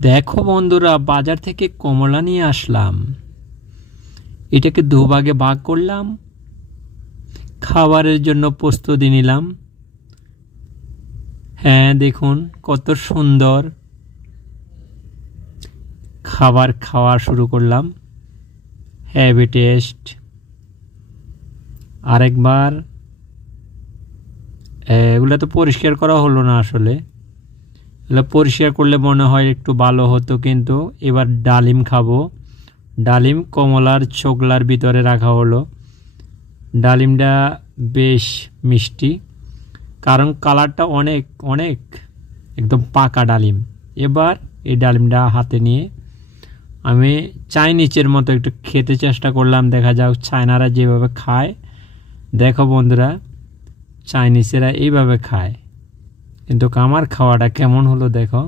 দেখো বন্ধুরা, বাজার থেকে কমলা নিয়ে আসলাম। এটাকে দুভাগে ভাগ করলাম, খাবারের জন্য প্রস্তুতি নিলাম। হ্যাঁ, দেখুন কত সুন্দর। খাবার খাওয়া শুরু করলাম। Heavy test. আরেকবার। এগুলো তো পরিষ্কার করা হলো না আসলে। এগুলো পরিষ্কার করলে মনে হয় একটু ভালো হতো, কিন্তু এবার ডালিম খাবো। ডালিম কমলার ছোকলার ভিতরে রাখা হলো। ডালিমটা বেশ মিষ্টি, কারণ কালারটা অনেক অনেক একদম পাকা ডালিম। এবার এই ডালিমটা হাতে নিয়ে আমি চাইনিজের মতো একটু খেতে চেষ্টা করলাম। দেখা যাক চায়নারা যেভাবে খায়। দেখো বন্ধুরা, চাইনিজেরা এইভাবে খায়, কিন্তু আমার খাওয়াটা কেমন হলো দেখো।